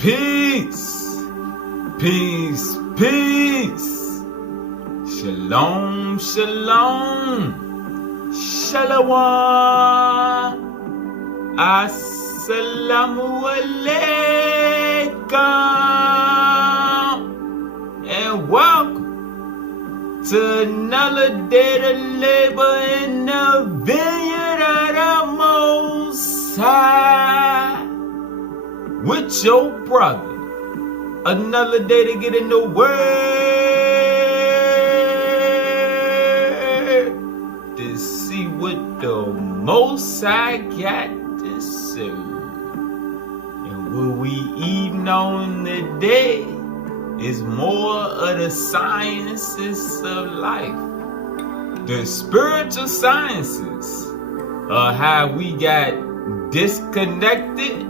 Peace, peace, peace. Shalom, shalom, shalom. Assalamu alaikum. And welcome to another day to labor in the vineyard of the Most High. With your brother, another day to get in the word, to see what the Most High got to say. And what we eating on today is more of the sciences of life, the spiritual sciences of how we got disconnected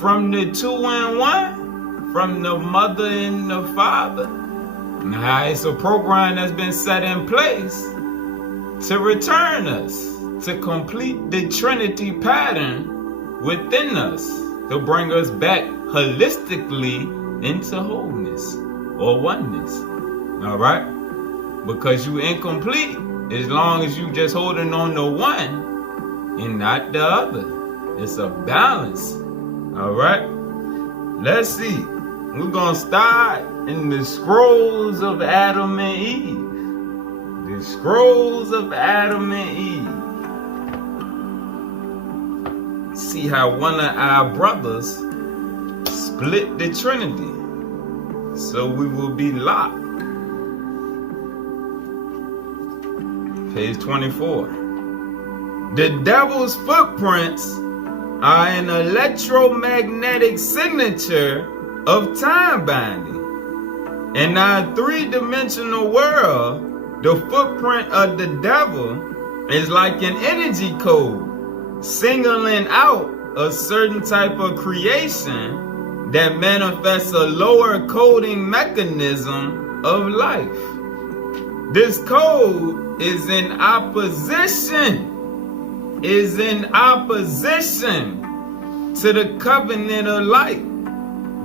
from the two-in-one, from the mother and the father, and how it's a program that's been set in place to return us, to complete the Trinity pattern within us, to bring us back holistically into wholeness or oneness. All right? Because you incomplete as long as you just holding on to one and not the other. It's a balance. All right, let's see. We're going to start in the scrolls of Adam and Eve. The scrolls of Adam and Eve. See how one of our brothers split the Trinity. So we will be locked. Page 24. The devil's footprints are an electromagnetic signature of time binding. In our three-dimensional world, the footprint of the devil is like an energy code, singling out a certain type of creation that manifests a lower coding mechanism of life. This code is in opposition to the covenant of light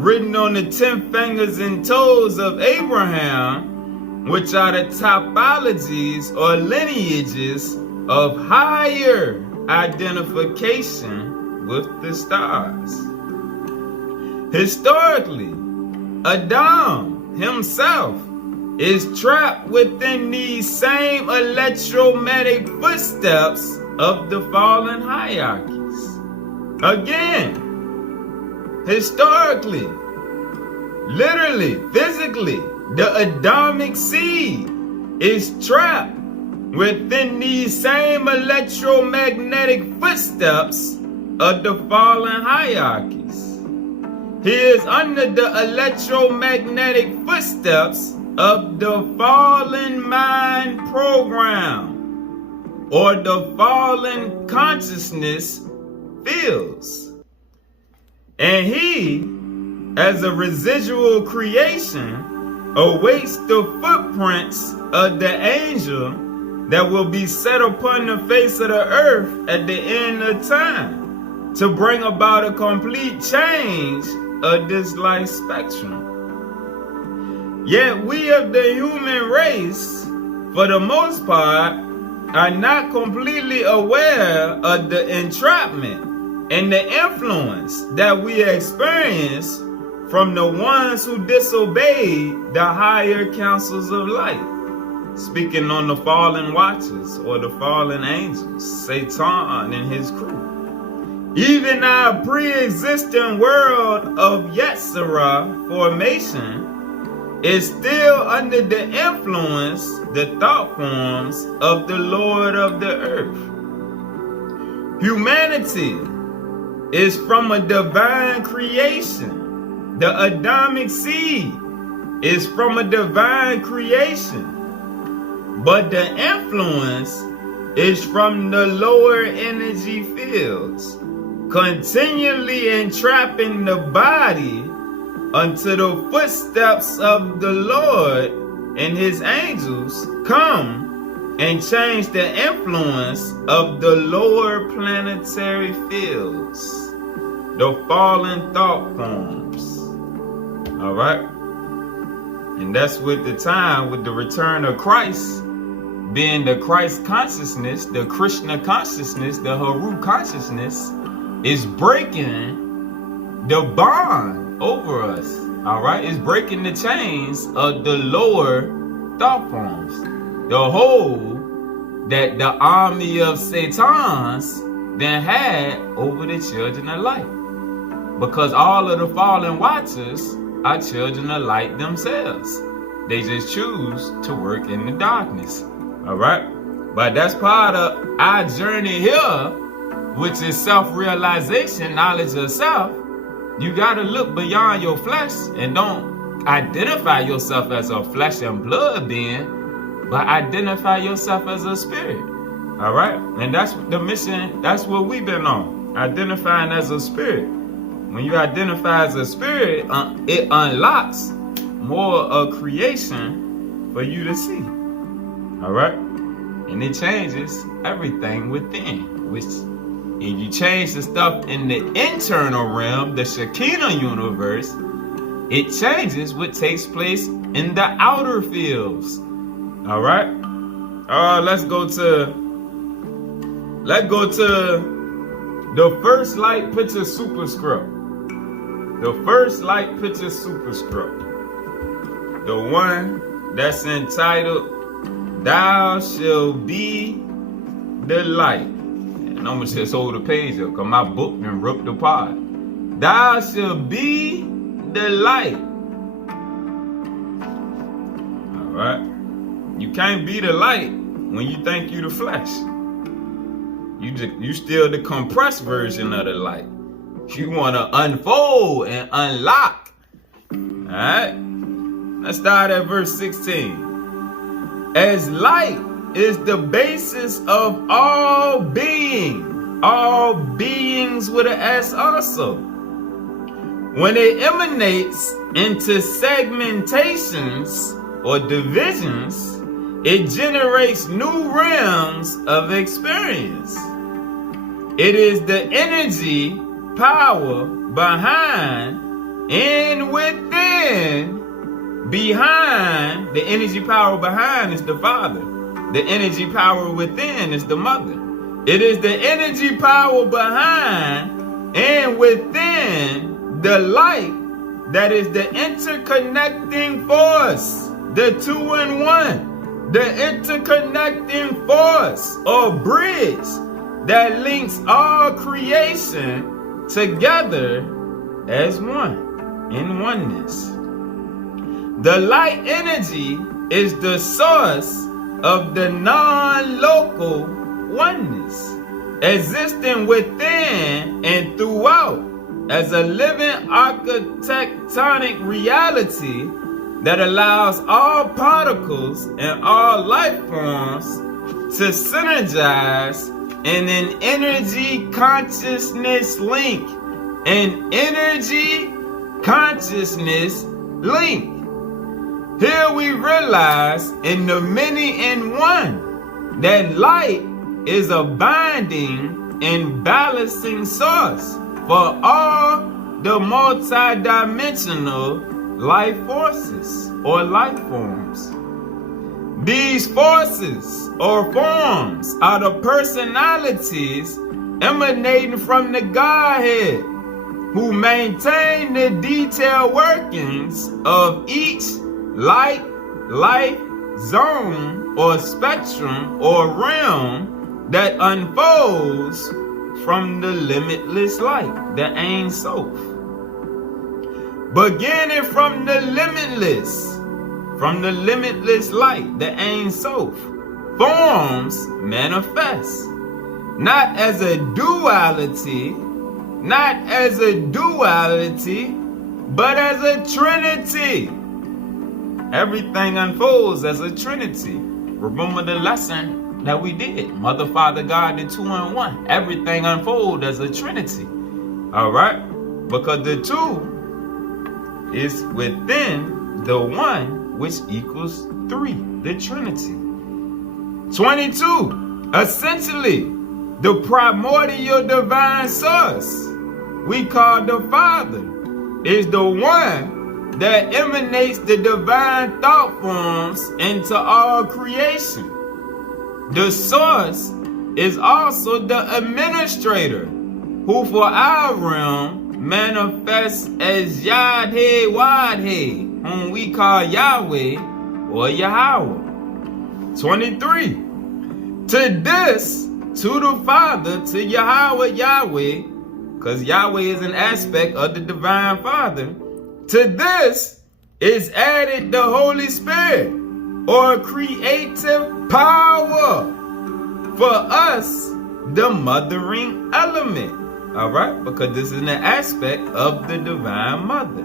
written on the 10 fingers and toes of Abraham, which are the topologies or lineages of higher identification with the stars. Historically, Adam himself is trapped within these same electromagnetic footsteps of the fallen hierarchies. Again, historically, literally, physically, the Adamic seed is trapped within these same electromagnetic footsteps of the fallen hierarchies. He is under the electromagnetic footsteps of the fallen mind program, or the fallen consciousness fields. And he, as a residual creation, awaits the footprints of the angel that will be set upon the face of the earth at the end of time to bring about a complete change of this life spectrum. Yet we of the human race, for the most part, are not completely aware of the entrapment and the influence that we experience from the ones who disobeyed the higher councils of light. Speaking on the fallen watchers or the fallen angels, Satan and his crew. Even our pre-existing world of Yetzirah formation is still under the influence, the thought forms of the Lord of the earth. Humanity is from a divine creation. The Adamic seed is from a divine creation. But the influence is from the lower energy fields, continually entrapping the body until the footsteps of the Lord and his angels come and change the influence of the lower planetary fields. the fallen thought forms. All right? And that's with the time, with the return of Christ, being the Christ consciousness, the Krishna consciousness, the Haru consciousness, is breaking the bond over us. All right? It's breaking the chains of the lower thought forms. The hold that the army of Satans then had over the children of light. Because all of the fallen watchers are children of light themselves. They just choose to work in the darkness. All right? But that's part of our journey here, which is self-realization, knowledge of self. You got to look beyond your flesh and don't identify yourself as a flesh and blood being, but identify yourself as a spirit. All right? And that's the mission. That's what we've been on. Identifying as a spirit. When you identify as a spirit, it unlocks more of creation for you to see. All right? And it changes everything within. Which, if you change the stuff in the internal realm, the Shekinah universe, it changes what takes place in the outer fields. All right? Let's go to the first light picture superscript. The first light picture superscript. The one that's entitled, Thou Shalt Be the Light. And I'm going to just hold the page up because my book done ripped apart. Thou shalt be the light. All right? You can't be the light when you think you the flesh. You still the compressed version of the light. You want to unfold and unlock. Alright? Let's start at verse 16. As light is the basis of all beings with an S also. When it emanates into segmentations or divisions, it generates new realms of experience. It is the energy power behind and within. Behind, the energy power behind is the Father. The energy power within is the Mother. It is the energy power behind and within the light that is the interconnecting force, the 2-in-1, the interconnecting force or bridge that links all creation together as one, in oneness. The light energy is the source of the non-local oneness, existing within and throughout as a living architectonic reality that allows all particles and all life forms to synergize in an energy consciousness link. An energy consciousness link. Here we realize in the many-in-one that light is a binding and balancing source for all the multidimensional life forces or life forms. These forces or forms are the personalities emanating from the Godhead, who maintain the detailed workings of each light, life, zone, or spectrum or realm that unfolds from the limitless light, the Ein Sof. Beginning from the limitless light, the Ein Sof, forms manifest, not as a duality, but as a trinity. Everything unfolds as a trinity. Remember the lesson that we did. Mother, Father, God, the 2-in-1. Everything unfolds as a trinity. All right? Because the 2 is within the 1, which equals 3. The trinity. 22. Essentially, the primordial divine source we call the Father, is the one that emanates the divine thought forms into all creation. The source is also the administrator, who for our realm manifests as Yad-He Wad-He, whom we call Yahweh or Yahweh. 23. To this, to the Father, to Yahweh, because Yahweh is an aspect of the divine Father, to this is added the Holy Spirit, or creative power, for us, the mothering element. All right, because this is an aspect of the divine mother.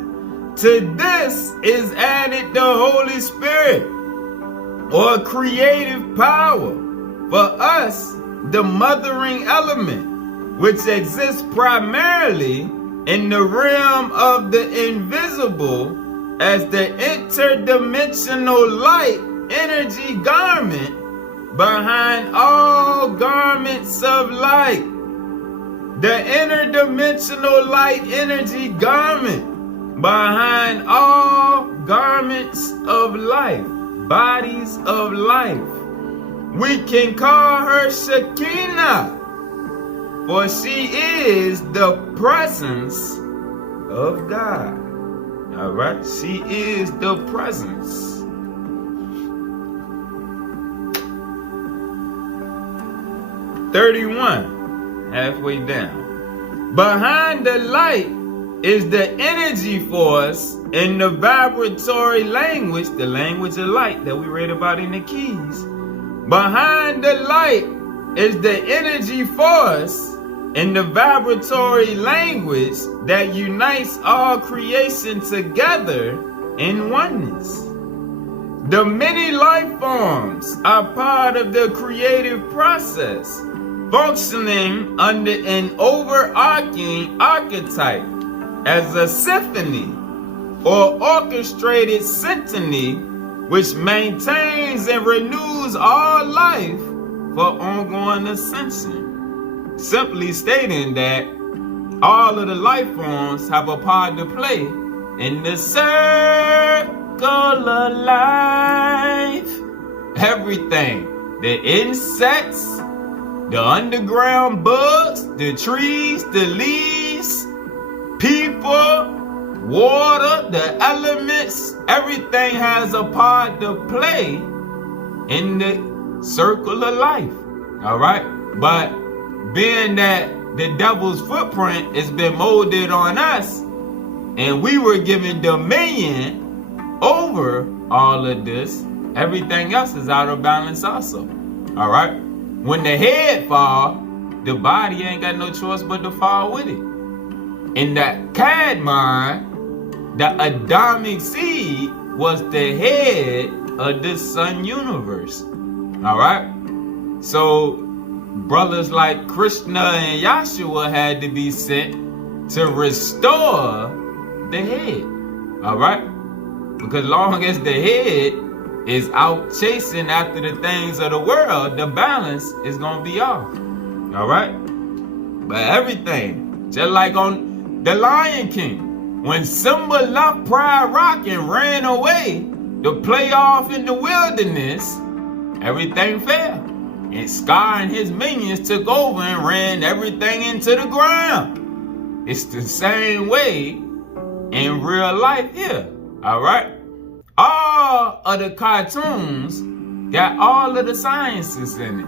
To this is added the Holy Spirit, or creative power, for us, the mothering element, which exists primarily in the realm of the invisible as the interdimensional light energy garment behind all garments of light. The interdimensional light energy garment behind all garments of life, bodies of life. We can call her Shekinah, for she is the presence of God. All right, she is the presence. 31, halfway down. Behind the light is the energy force in the vibratory language, the language of light that we read about in the keys. Behind the light is the energy force in the vibratory language that unites all creation together in oneness. The many life forms are part of the creative process, functioning under an overarching archetype as a symphony or orchestrated symphony, which maintains and renews all life for ongoing ascension. Simply stating that all of the life forms have a part to play in the circle of life. Everything, the insects, the underground bugs, the trees, the leaves, people, water, the elements, everything has a part to play in the circle of life. All right? But being that the devil's footprint has been molded on us, and we were given dominion over all of this, everything else is out of balance also. All right? When the head fall, the body ain't got no choice but to fall with it. In that Cadmon, the Adamic seed was the head of the sun universe. All right? So brothers like Krishna and Yahshua had to be sent to restore the head. All right? Because long as the head is out chasing after the things of the world, the balance is going to be off. All right? But everything, just like on The Lion King, when Simba left Pride Rock and ran away to play off in the wilderness, everything fell. And Scar and his minions took over and ran everything into the ground. It's the same way in real life here. All right? All of the cartoons got all of the sciences in it.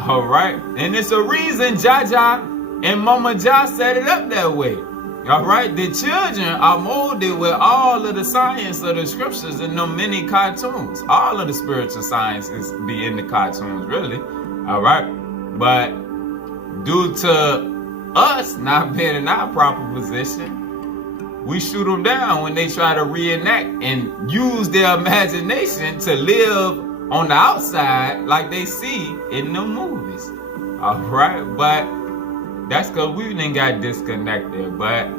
All right? And it's a reason Jaja and Mama Ja set it up that way. All right? The children are molded with all of the science of the scriptures in them many cartoons. All of the spiritual sciences be in the cartoons, really. All right? But due to us not being in our proper position, we shoot them down when they try to reenact and use their imagination to live on the outside like they see in the movies. All right? But that's because we didn't got disconnected. But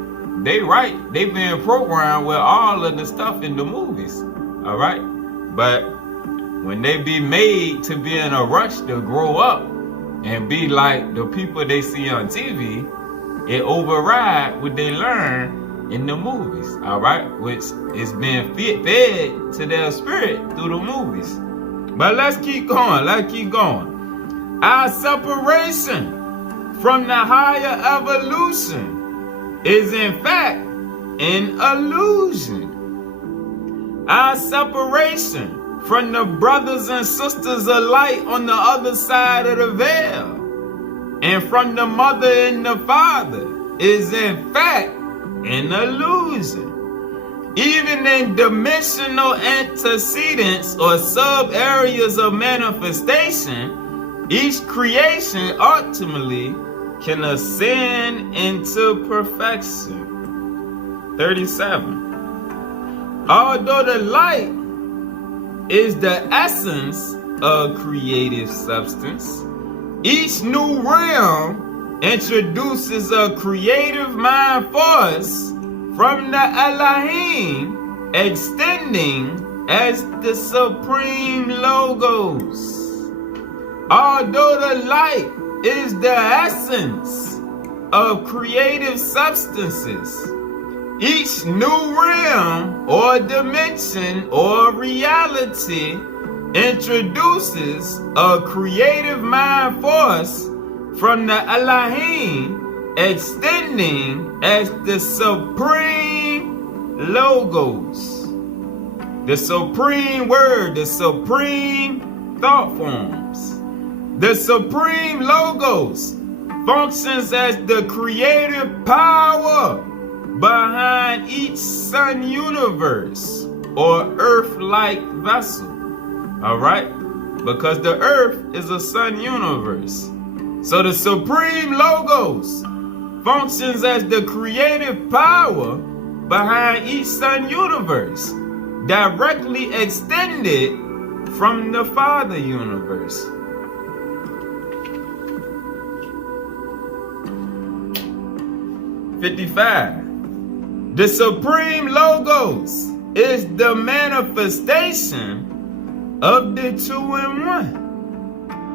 they right. They been programmed with all of the stuff in the movies. All right? But when they be made to be in a rush to grow up and be like the people they see on TV, it override what they learn in the movies, all right, which is being fed to their spirit through the movies. But let's keep going. Our separation from the higher evolution is in fact an illusion. Our separation from the brothers and sisters of light on the other side of the veil and from the mother and the father is in fact an illusion. Even in dimensional antecedents or sub-areas of manifestation, each creation ultimately can ascend into perfection. 37. Although the light is the essence of creative substance, each new realm introduces a creative mind force from the Elohim, extending as the supreme logos. Although the light is the essence of creative substances, each new realm or dimension or reality introduces a creative mind force from the Elohim, extending as the supreme logos, the supreme word, the supreme thought forms. The supreme logos functions as the creative power behind each sun universe or earth-like vessel. All right? Because the earth is a sun universe. So the supreme logos functions as the creative power behind each sun universe, directly extended from the Father universe. The supreme logos is the manifestation of the two-in-one.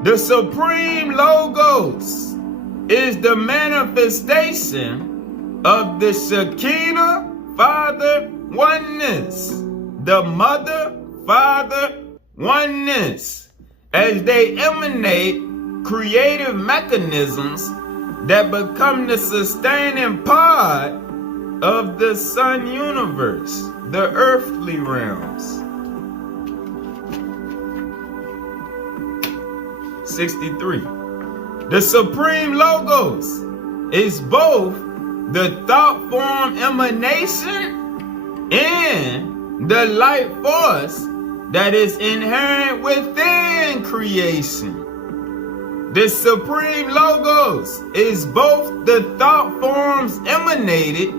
The supreme logos is the manifestation of the Shekinah Father oneness, the Mother Father oneness, as they emanate creative mechanisms that become the sustaining part of the sun universe, the earthly realms. 63. The supreme logos is both the thought form emanation and the light force that is inherent within creation. The supreme logos is both the thought forms emanated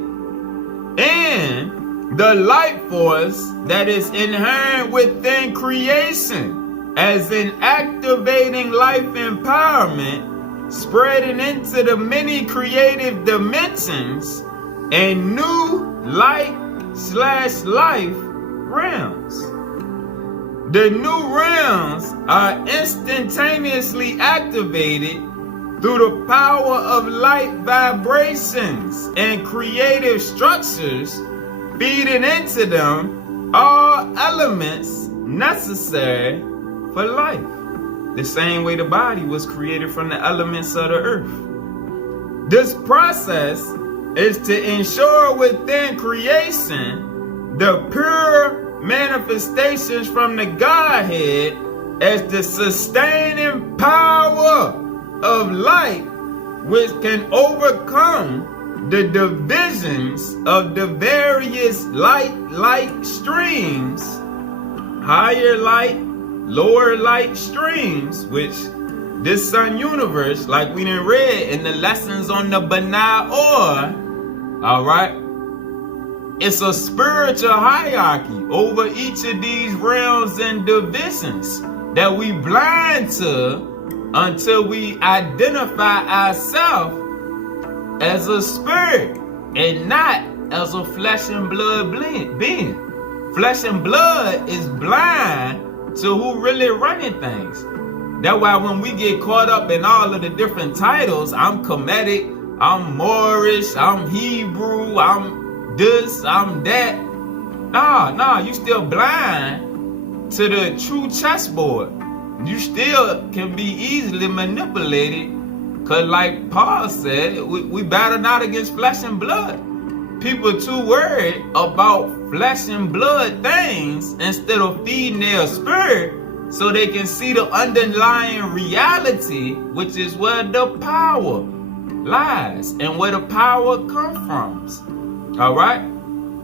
and the light force that is inherent within creation, as in activating life empowerment, spreading into the many creative dimensions and new light/life realms. The new realms are instantaneously activated through the power of light vibrations and creative structures, feeding into them all elements necessary for life. The same way the body was created from the elements of the earth. This process is to ensure within creation the pure manifestations from the Godhead as the sustaining power of light, which can overcome the divisions of the various light streams, higher light, lower light streams, which this sun universe, like we done read in the lessons on the Banai Or, all right, it's a spiritual hierarchy over each of these realms and divisions that we blind to until we identify ourselves as a spirit and not as a flesh and blood being. Flesh and blood is blind to who really running things. That's why when we get caught up in all of the different titles, I'm Kemetic, I'm Moorish, I'm Hebrew, I'm this, I'm that. Nah, you still blind to the true chessboard. You still can be easily manipulated, because like Paul said, we battle not against flesh and blood. People too worried about flesh and blood things instead of feeding their spirit so they can see the underlying reality, which is where the power lies and where the power comes from. All right?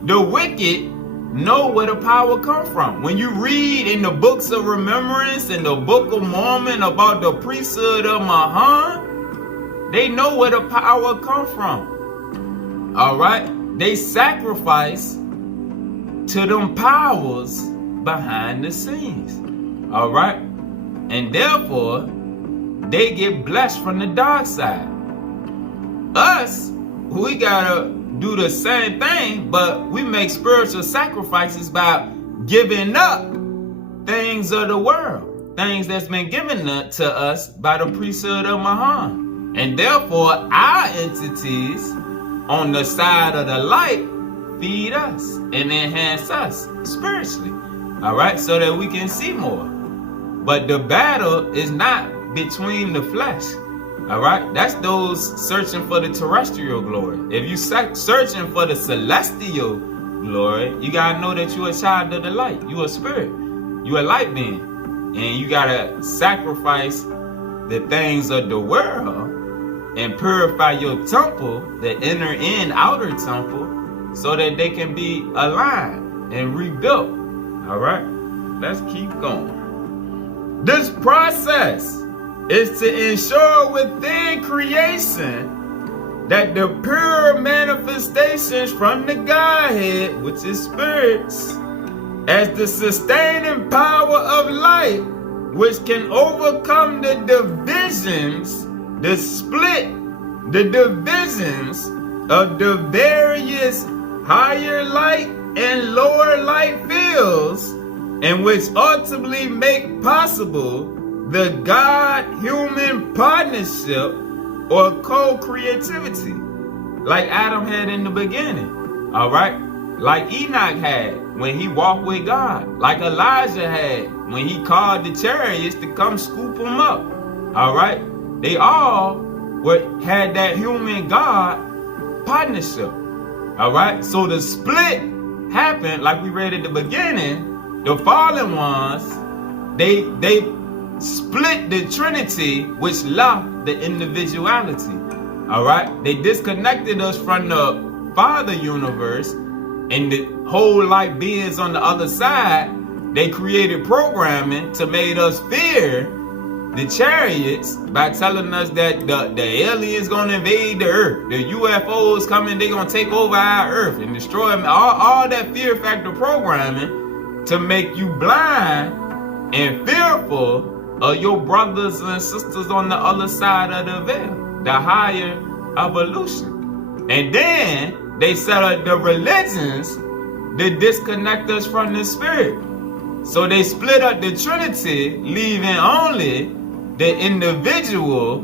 The wicked know where the power comes from. When you read in the books of remembrance in the Book of Mormon about the priesthood of Mahan, they know where the power comes from. All right? They sacrifice to them powers behind the scenes. All right? And therefore, they get blessed from the dark side. Us, we gotta do the same thing, but we make spiritual sacrifices by giving up things of the world, things that's been given to us by the priesthood of Mahan. And therefore, our entities on the side of the light feed us and enhance us spiritually. All right, so that we can see more. But the battle is not between the flesh. All right, that's those searching for the terrestrial glory. If you searching for the celestial glory, you gotta know that you're a child of the light. You a spirit. You a light being, and you gotta sacrifice the things of the world and purify your temple, the inner and outer temple, so that they can be aligned and rebuilt. All right, let's keep going. This process is to ensure within creation that the pure manifestations from the Godhead, which is spirits, as the sustaining power of light, which can overcome the divisions, the divisions of the various higher light and lower light fields, and which ultimately make possible the God-human partnership or co-creativity, like Adam had in the beginning, all right? Like Enoch had when he walked with God, like Elijah had when he called the chariots to come scoop him up, all right? They all had that human-God partnership, all right? So the split happened, like we read at the beginning. The fallen ones, they split the Trinity, which left the individuality. All right, they disconnected us from the Father universe, and the whole light beings on the other side. They created programming to make us fear the chariots by telling us that the aliens gonna invade the earth, the UFOs coming, they gonna take over our earth and destroy them. All that fear factor programming to make you blind and fearful of your brothers and sisters on the other side of the veil, the higher evolution. And then they set up the religions that disconnect us from the spirit. So they split up the Trinity, leaving only the individual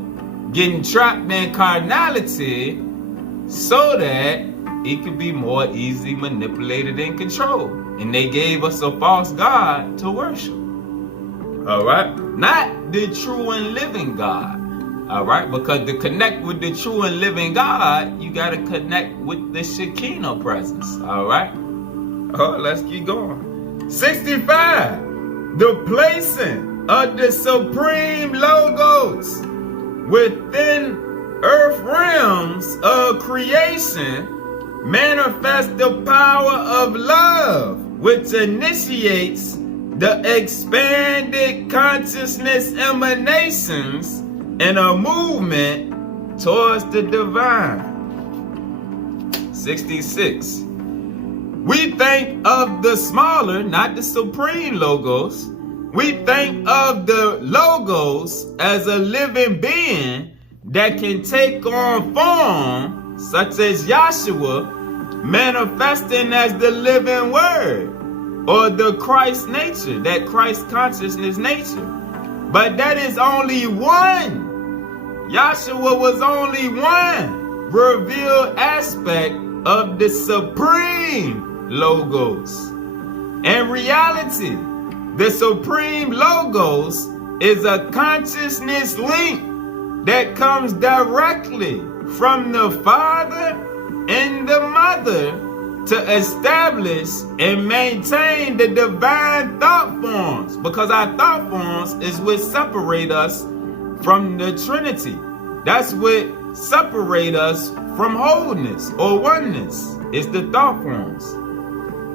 getting trapped in carnality so that it could be more easily manipulated and controlled. And they gave us a false God to worship. All right, not the true and living God. All right, because to connect with the true and living God, you got to connect with the Shekinah presence. All right, let's keep going. 65, the placing of the supreme logos within earth realms of creation manifests the power of love, which initiates the expanded consciousness emanations and a movement towards the divine. 66. We think of the smaller, not the supreme logos. We think of the logos as a living being that can take on form, such as Yahshua, manifesting as the living word, or the Christ nature, that Christ consciousness nature. But that is only one. Yahshua was only one. revealed aspect of the supreme logos. In reality, the supreme logos is a consciousness link that comes directly from the Father and the Mother to establish and maintain the divine thought forms, because our thought forms is what separate us from the Trinity. That's what separate us from wholeness or oneness. It's the thought forms.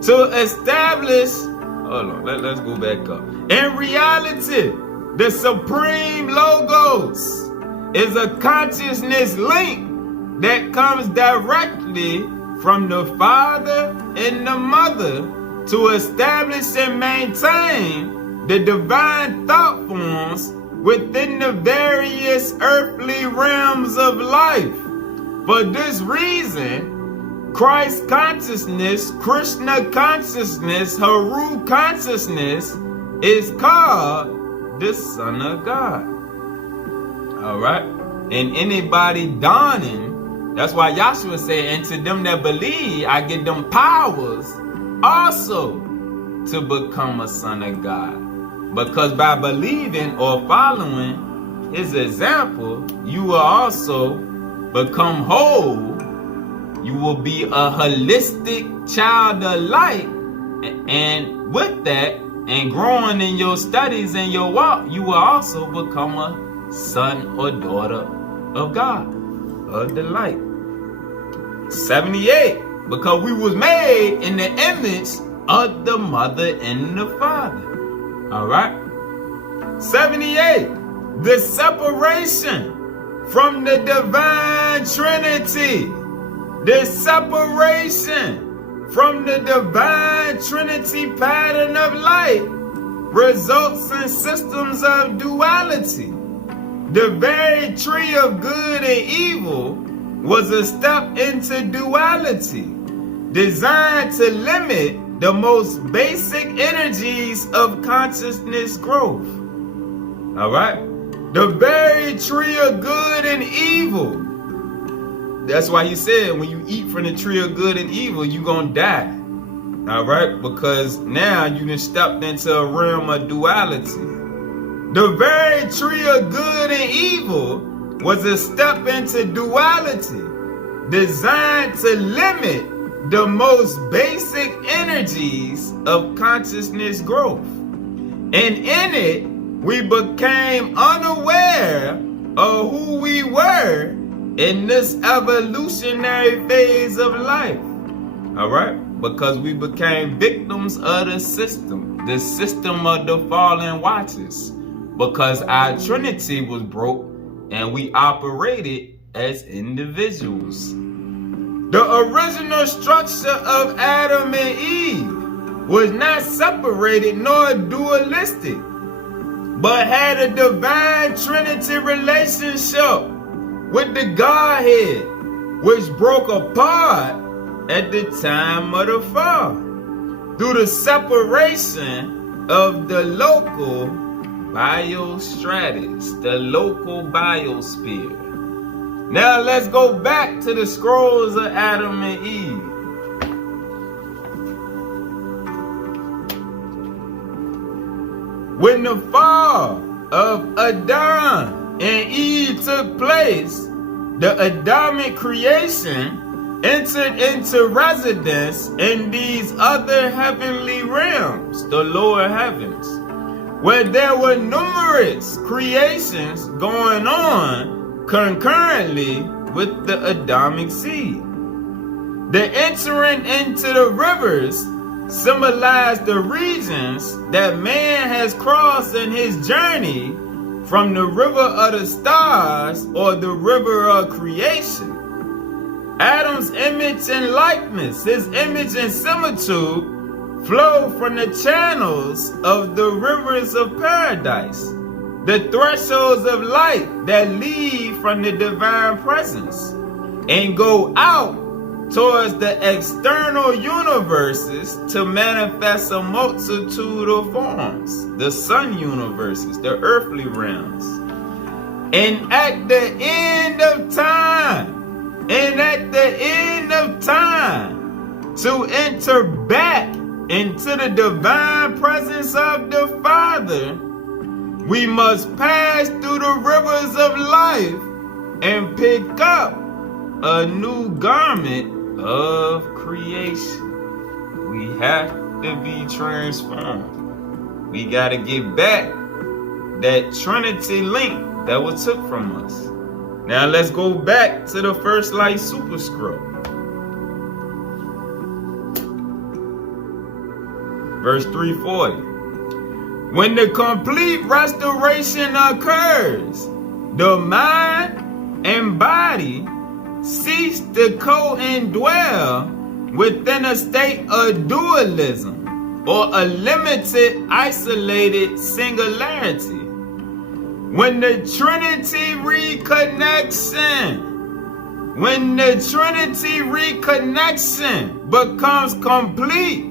To establish, hold on, let's go back up. In reality, the supreme logos is a consciousness link that comes directly from the Father and the Mother to establish and maintain the divine thought forms within the various earthly realms of life. For this reason, Christ consciousness, Krishna consciousness, Haru consciousness is called the Son of God. Alright? And anybody dawning, that's why Yahshua said, and to them that believe, I give them powers also to become a son of God. Because by believing or following his example, you will also become whole. You will be a holistic child of light. And with that, and growing in your studies and your walk, you will also become a son or daughter of God, of the light. 78, because we was made in the image of the Mother and the Father. Alright? 78, the separation from the divine Trinity. The separation from the divine Trinity pattern of light results in systems of duality. The very tree of good and evil was a step into duality, designed to limit the most basic energies of consciousness growth. Alright? The very tree of good and evil. That's why he said when you eat from the tree of good and evil, you're going to die. Alright? Because now you done stepped into a realm of duality. The very tree of good and evil was a step into duality, designed to limit the most basic energies of consciousness growth. And in it, we became unaware of who we were in this evolutionary phase of life. Alright? Because we became victims of the system of the fallen watchers. Because our Trinity was broke and we operated as individuals. The original structure of Adam and Eve was not separated nor dualistic, but had a divine Trinity relationship with the Godhead, which broke apart at the time of the fall through the separation of the local biostratus, the local biosphere. Now let's go back to the scrolls of Adam and Eve. When the fall of Adam and Eve took place, the Adamic creation entered into residence in these other heavenly realms, the lower heavens, where there were numerous creations going on concurrently with the Adamic seed. The entering into the rivers symbolized the regions that man has crossed in his journey from the river of the stars or the river of creation. Adam's image and likeness, his image and similitude, flow from the channels of the rivers of paradise, the thresholds of light that lead from the divine presence and go out towards the external universes to manifest a multitude of forms, the sun universes, the earthly realms. And at the end of time, and at the end of time, to enter back into the divine presence of the Father, we must pass through the rivers of life and pick up a new garment of creation. We have to be transformed. We got to get back that Trinity link that was took from us. Now let's go back to the first light superscript. Verse 340. When the complete restoration occurs, the mind and body cease to co-indwell within a state of dualism or a limited, isolated singularity. When the Trinity reconnection becomes complete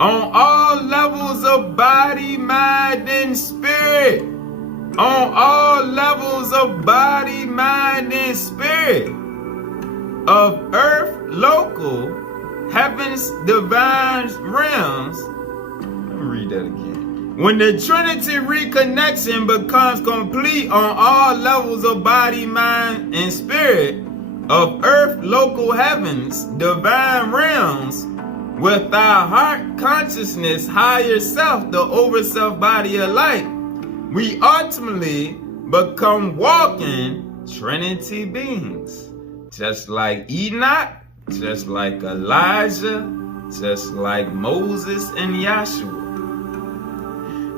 on all levels of body, mind, and spirit, on all levels of body, mind, and spirit, of earth, local, heaven's divine realms. Let me read that again. When the Trinity reconnection becomes complete on all levels of body, mind, and spirit, of earth, local, heavens, divine realms, with our heart consciousness, higher self, the over-self body alike, we ultimately become walking Trinity beings. Just like Enoch, just like Elijah, just like Moses and Yahshua.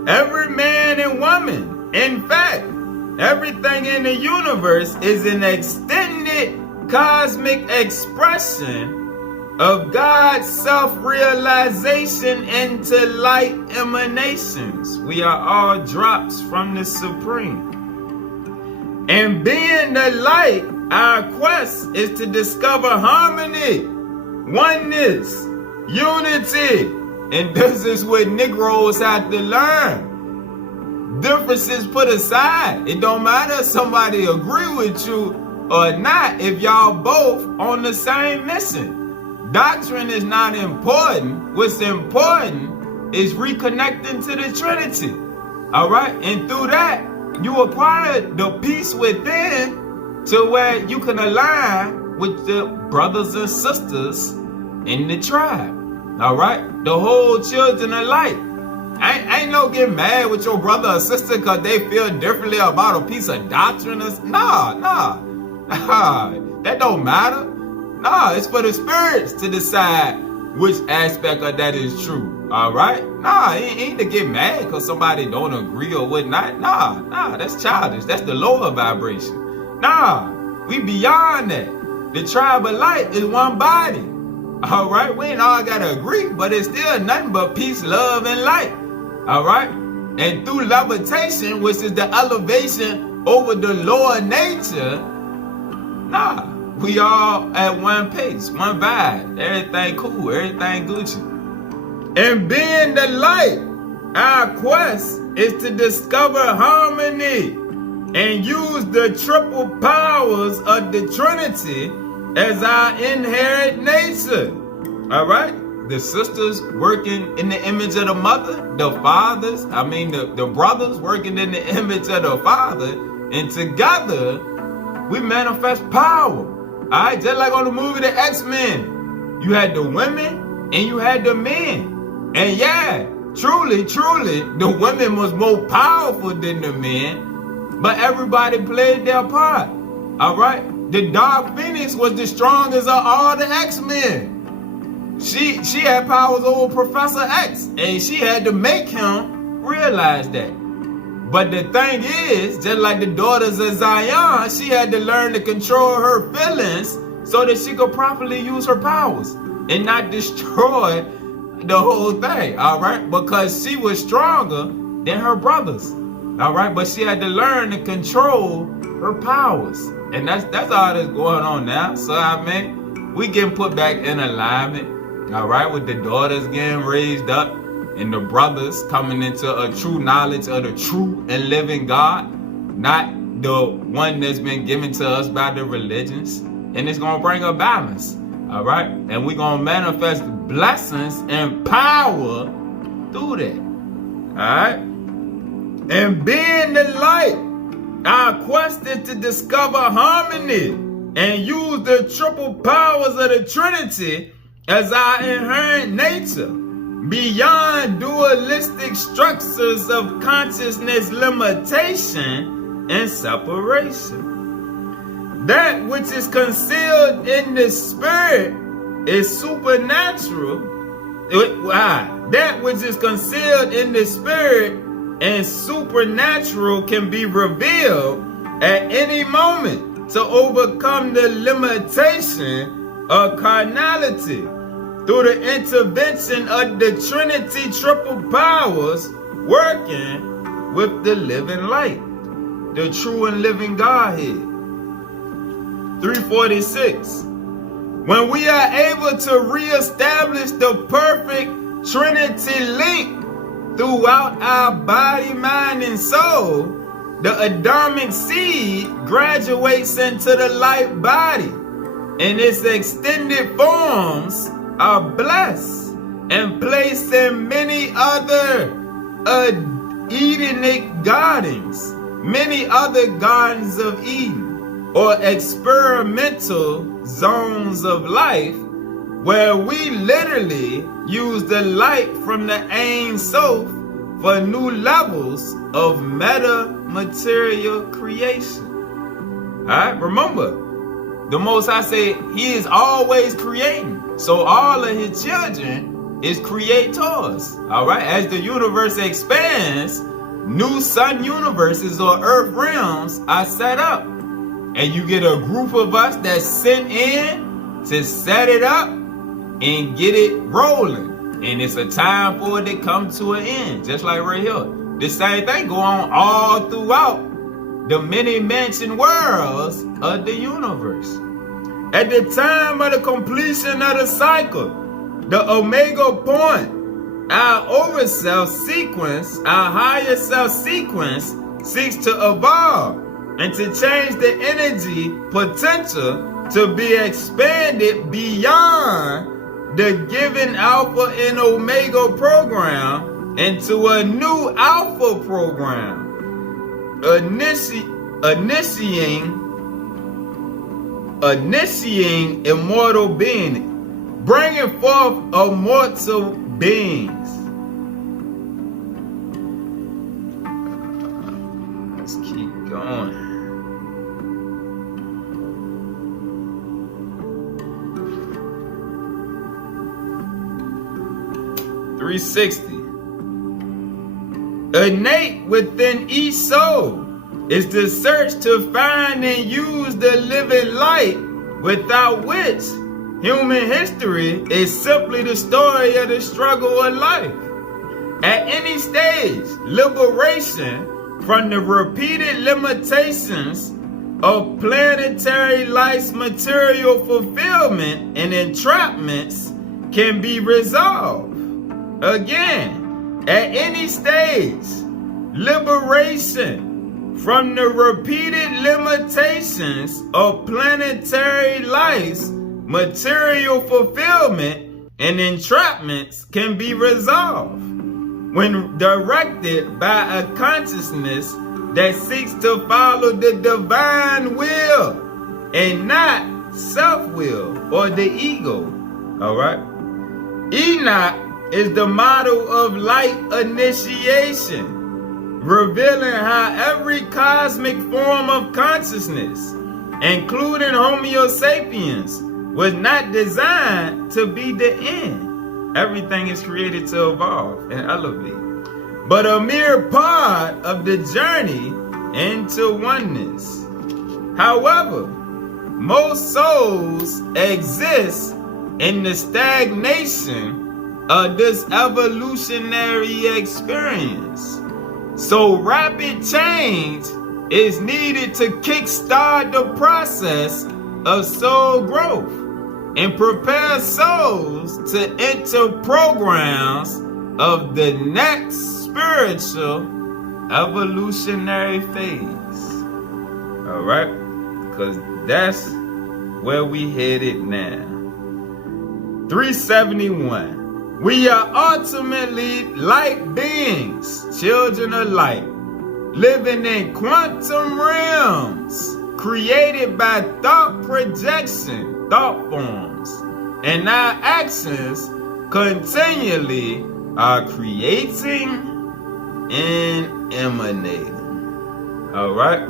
Every man and woman, in fact, everything in the universe is an extended cosmic expression of God's self-realization into light emanations. We are all drops from the Supreme. And being the light, our quest is to discover harmony, oneness, unity. And this is what Negroes have to learn. Differences put aside. It don't matter if somebody agree with you or not if y'all both on the same mission. Doctrine is not important. What's important is reconnecting to the Trinity. All right? And through that, you acquire the peace within to where you can align with the brothers and sisters in the tribe. All right? The whole children of light. Ain't no get mad with your brother or sister because they feel differently about a piece of doctrine. Nah. That don't matter. Nah, it's for the spirits to decide which aspect of that is true. All right? Nah, ain't to get mad because somebody don't agree or whatnot. Nah, that's childish. That's the lower vibration. Nah, we beyond that. The tribe of light is one body. All right? We ain't all got to agree, but it's still nothing but peace, love, and light. All right? And through levitation, which is the elevation over the lower nature, nah, we all at one pace, one vibe. Everything cool, everything Gucci. And being the light, our quest is to discover harmony and use the triple powers of the Trinity as our inherent nature. All right? The sisters working in the image of the mother, the brothers working in the image of the father, and together we manifest power. All right, just like on the movie The X-Men, you had the women and you had the men. And yeah, truly, the women was more powerful than the men, but everybody played their part. All right, the Dark Phoenix was the strongest of all the X-Men. She had powers over Professor X, and she had to make him realize that. But the thing is, just like the daughters of Zion, she had to learn to control her feelings so that she could properly use her powers and not destroy the whole thing, all right? Because she was stronger than her brothers, all right? But she had to learn to control her powers. And that's all that's going on now. So, I mean, we getting put back in alignment, all right, with the daughters getting raised up and the brothers coming into a true knowledge of the true and living God, not the one that's been given to us by the religions. and it's going to bring a balance. All right? And we're going to manifest blessings and power through that. All right? And being the light, our quest is to discover harmony and use the triple powers of the Trinity as our inherent nature, beyond dualistic structures of consciousness limitation and separation. That which is concealed in the spirit is supernatural. That which is concealed in the spirit and supernatural can be revealed at any moment to overcome the limitation of carnality through the intervention of the Trinity triple powers working with the living light, the true and living Godhead. 346. When we are able to reestablish the perfect Trinity link throughout our body, mind, and soul, the Adamic seed graduates into the light body, and its extended forms are blessed and placed in many other Edenic gardens, many other gardens of Eden, or experimental zones of life, where we literally use the light from the Ein Sof for new levels of meta-material creation. Alright, remember, the Most High said He is always creating. So all of His children is creators. Alright, as the universe expands, new sun universes or earth realms are set up. And you get a group of us that's sent in to set it up and get it rolling. And it's a time for it to come to an end, just like right here. This same thing go on all throughout the many mansion worlds of the universe. At the time of the completion of the cycle, the Omega point, our overself sequence, our higher self sequence, seeks to evolve and to change the energy potential to be expanded beyond the given Alpha and Omega program into a new Alpha program, initiating immortal being, bringing forth immortal beings. Let's keep going. 360. Innate within each soul is the search to find and use the living light, without which human history is simply the story of the struggle of life. At any stage, liberation from the repeated limitations of planetary life's material fulfillment and entrapments can be resolved. Again, at any stage, liberation from the repeated limitations of planetary life's material fulfillment and entrapments can be resolved when directed by a consciousness that seeks to follow the divine will and not self-will or the ego. All right? Enoch is the model of light initiation, revealing how every cosmic form of consciousness, including Homo sapiens, was not designed to be the end. Everything is created to evolve and elevate, but a mere part of the journey into oneness. However, most souls exist in the stagnation of this evolutionary experience. So rapid change is needed to kickstart the process of soul growth and prepare souls to enter programs of the next spiritual evolutionary phase. All right? Because that's where we headed now. 371. We are ultimately light beings, children of light, living in quantum realms, created by thought projection, thought forms, and our actions continually are creating and emanating. All right?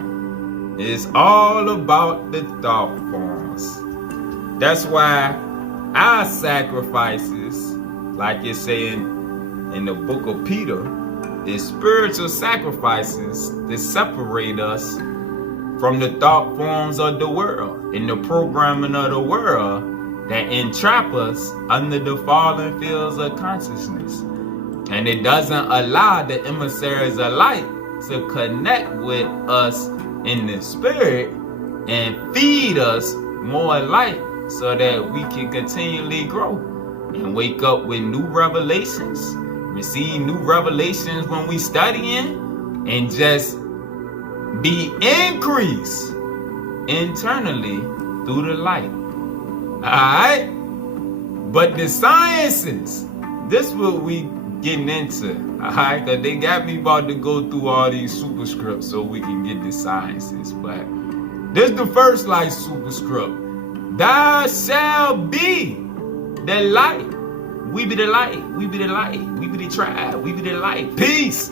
It's all about the thought forms. That's why our sacrifices, like it's saying in the book of Peter, is spiritual sacrifices that separate us from the thought forms of the world and the programming of the world that entrap us under the fallen fields of consciousness. And it doesn't allow the emissaries of light to connect with us in the spirit and feed us more light so that we can continually grow and wake up with new revelations, receive new revelations when we studying, and just be increased internally through the light. Alright? But the sciences, this what we getting into. Alright? Because they got me about to go through all these superscripts so we can get the sciences. But this the first light superscript. Thou shalt be the light. We be the light. We be the light. We be the tribe. We be the light. Peace.